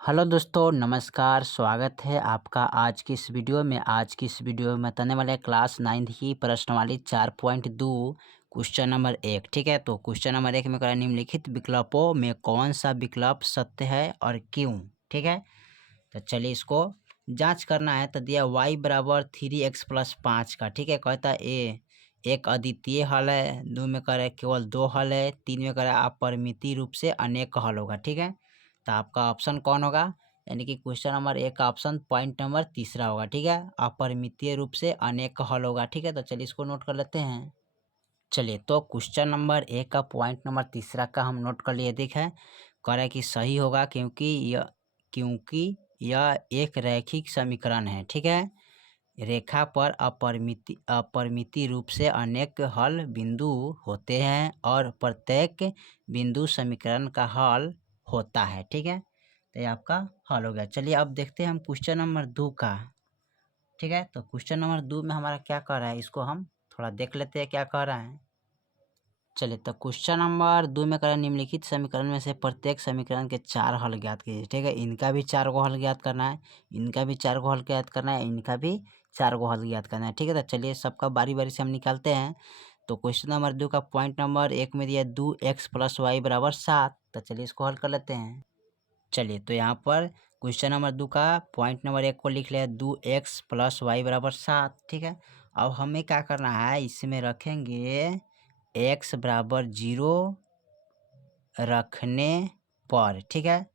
Hello दोस्तों, नमस्कार। स्वागत है आपका आज की इस वीडियो में। आज की इस वीडियो में बताने वाले क्लास 9 की प्रश्नावली 4.2 क्वेश्चन नंबर 1। ठीक है, तो क्वेश्चन नंबर 1 में करा निम्नलिखित विकल्पों में कौन सा विकल्प सत्य है और क्यों। ठीक है, तो चलिए इसको जांच करना है। तो दिया y बराबर 3x प्लस 5 का। ठीक है, कहता है एक अद्वितीय हल है, 2 में कह रहा है केवल 2 हल है, 3 में कह रहा है अपरिमितीय रूप से अनेक हल होगा। ठीक है, तो आपका ऑप्शन कौन होगा, यानी कि क्वेश्चन नंबर 1 का ऑप्शन पॉइंट नंबर तीसरा होगा। ठीक है, अपरिमितीय रूप से अनेक हल होगा। ठीक है, तो चलिए इसको नोट कर लेते हैं। चलिए, तो क्वेश्चन नंबर 1 का पॉइंट नंबर तीसरा का हम नोट कर लिए। देख है, कह रहा है कि सही होगा क्योंकि यह एक रैखिक समीकरण है। ठीक है, रेखा पर अपरिमित रूप से अनेक हल बिंदु होते हैं और प्रत्येक बिंदु समीकरण का हल होता है। ठीक है, तो ये आपका हल हो गया। चलिए अब देखते हैं हम क्वेश्चन नंबर 2 का। ठीक है, तो क्वेश्चन नंबर 2 में हमारा क्या कह रहा है, इसको हम थोड़ा देख लेते हैं क्या कह रहा है। चलिए, तो क्वेश्चन नंबर 2 में कह रहा है निम्नलिखित समीकरण में से प्रत्येक समीकरण के 4 हल ज्ञात कीजिए। ठीक है, इनका भी 4 गो हल ज्ञात करना है, इनका भी 4 गो हल ज्ञात करना है, इनका भी 4 गो हल ज्ञात करना है। ठीक है, तो चलिए सबका बारी बारी से हम निकालते हैं। तो क्वेश्चन नंबर 2 का पॉइंट नंबर 1 में दिया 2x प्लस वाई बराबर 7। तो चलिए इसको हल कर लेते हैं। चलिए, तो यहाँ पर क्वेश्चन नंबर 2 का पॉइंट नंबर 1 को लिख लिया 2x प्लस वाई बराबर 7। ठीक है, अब हमें क्या करना है, इसमें रखेंगे x बराबर 0 रखने पर। ठीक है,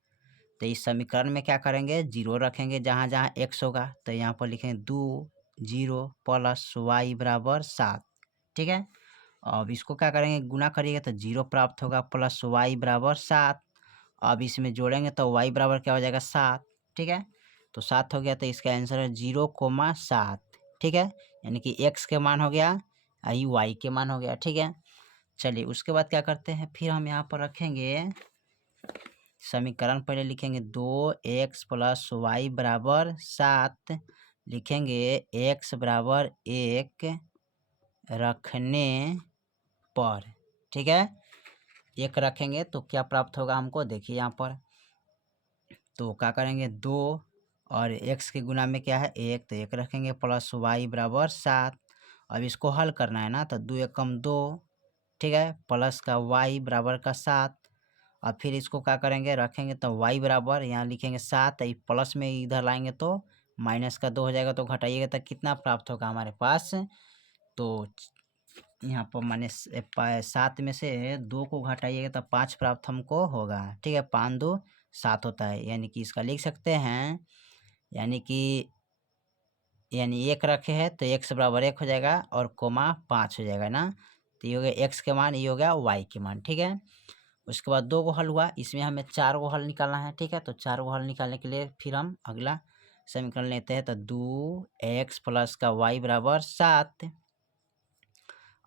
तो इस समीकरण में क्या करेंगे, 0 रखेंगे जहाँ जहाँ x होगा। तो यहाँ पर लिखेंगे 2 0 प्लस वाई बराबर 7। ठीक है, अब इसको क्या करेंगे, गुना करिएगा तो 0 प्राप्त होगा प्लस वाई बराबर 7। अब इसमें जोड़ेंगे तो y बराबर क्या हो जाएगा 7। ठीक है, तो 7 हो गया, तो इसका आंसर है 0,7। ठीक है, यानी कि x के मान हो गया, y के मान हो गया। ठीक है, चलिए उसके बाद क्या करते हैं, फिर हम यहाँ पर रखेंगे समीकरण, पहले लिखेंगे 2x प्लस वाई बराबर 7, लिखेंगे x बराबर 1 रखने पर। ठीक है, 1 रखेंगे तो क्या प्राप्त होगा हमको, देखिए यहाँ पर। तो क्या करेंगे, 2 और x के गुना में क्या है 1, तो 1 रखेंगे प्लस वाई बराबर 7। अब इसको हल करना है ना, तो 2 एकम 2। ठीक है, प्लस का y बराबर का 7। और फिर इसको क्या करेंगे, रखेंगे तो y बराबर यहाँ लिखेंगे 7, प्लस में इधर लाएंगे तो माइनस का 2 हो जाएगा, तो घटाइएगा तो कितना प्राप्त होगा हमारे पास। तो यहाँ पर माने 7 में से 2 को घटाइएगा तो 5 प्राप्त हमको होगा। ठीक है, 5 2 7 होता है, यानी कि इसका लिख सकते हैं, यानी कि 1 रखे हैं तो x बराबर 1 हो जाएगा और कोमा 5 हो जाएगा ना। तो ये हो गया x के मान, ये हो गया y के मान। ठीक है, उसके बाद 2 गो हल हुआ, इसमें हमें 4 गो हल निकालना है। ठीक है, तो 4 गो हल निकालने के लिए फिर हम अगला समीकरण लेते हैं। तो 2x प्लस का y बराबर 7।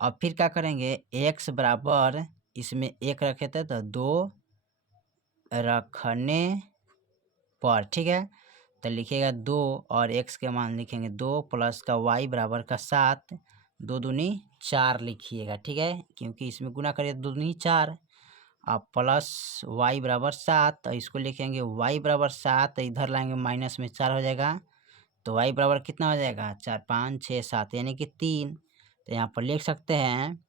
अब फिर क्या करेंगे, x बराबर इसमें 1 रखे थे तो 2 रखने पर। ठीक है, तो लिखिएगा 2 और x के मान लिखेंगे 2 प्लस का y बराबर का 7, 2 दूनी 4 लिखिएगा। ठीक है, क्योंकि इसमें गुना करिए 2 दूनी 4। अब प्लस y बराबर 7, तो इसको लिखेंगे y बराबर 7, इधर लाएंगे माइनस में 4 हो जाएगा, तो y बराबर कितना हो जाएगा 4 5 6 7 यानी कि 3। तो यहाँ पर लिख सकते हैं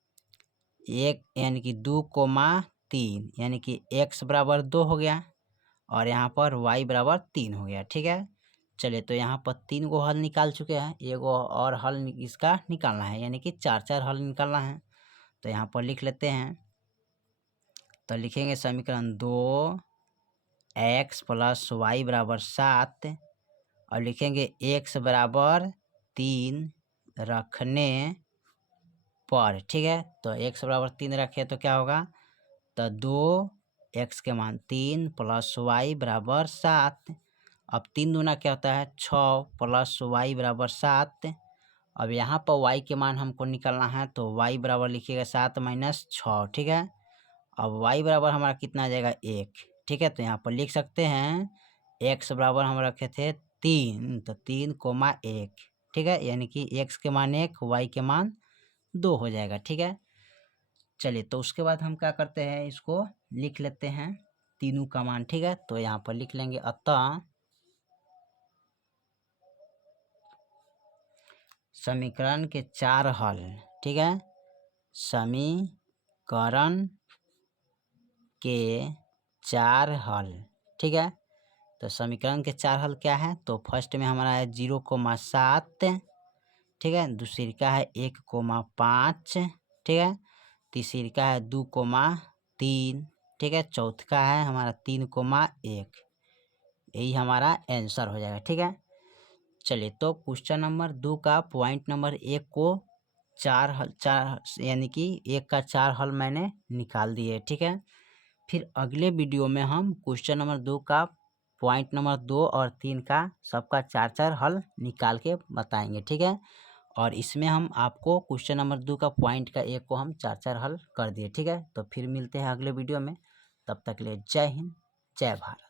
1 यानी कि 2,3, यानी कि x बराबर 2 हो गया और यहाँ पर y बराबर 3 हो गया। ठीक है, चलिए, तो यहाँ पर 3 गो हल निकाल चुके हैं, एगो और हल इसका निकालना है, यानी कि 4 हल निकालना है। तो यहाँ पर लिख लेते हैं, तो लिखेंगे समीकरण 2x प्लस वाई बराबर 7 और लिखेंगे x बराबर 3 रखने पर। ठीक है, तो x बराबर 3 रखे तो क्या होगा, तो 2x के मान 3 प्लस वाई बराबर 7। अब 3 दूना क्या होता है 6 प्लस वाई बराबर 7। अब यहाँ पर y के मान हमको निकालना है, तो y बराबर लिखिएगा 7 माइनस 6। ठीक है, अब y बराबर हमारा कितना आ जाएगा 1। ठीक है, तो यहाँ पर लिख सकते हैं x बराबर हम रखे थे 3, तो 3,1। ठीक है, यानी कि x के मान 1 y के मान 2 हो जाएगा। ठीक है, चलिए, तो उसके बाद हम क्या करते हैं, इसको लिख लेते हैं। तीनों का मान, ठीक है। तो यहाँ पर लिख लेंगे अतः समीकरण के 4 हल, ठीक है। समीकरण के 4 हल, ठीक है। तो समीकरण के 4 हल क्या है, तो फर्स्ट में हमारा है 0,7, ठीक है। दूसरी का है 1,5, ठीक है। तीसरी का है 2,3, ठीक है। चौथ का है हमारा 3,1। यही हमारा आंसर हो जाएगा, ठीक है। चलिए, तो क्वेश्चन नंबर 2 का पॉइंट नंबर 1 को 4 हल, 4 यानी कि 1 का 4 हल मैंने निकाल दिए, ठीक है। फिर अगले वीडियो में हम क्वेश्चन नंबर 2 का पॉइंट नंबर 2 और 3 का सबका 4-4 हल निकाल के बताएंगे, ठीक है। और इसमें हम आपको क्वेश्चन नंबर 2 का पॉइंट का 1 को हम 4-4 हल कर दिए, ठीक है। तो फिर मिलते हैं अगले वीडियो में, तब तक के लिए जय हिंद, जय भारत।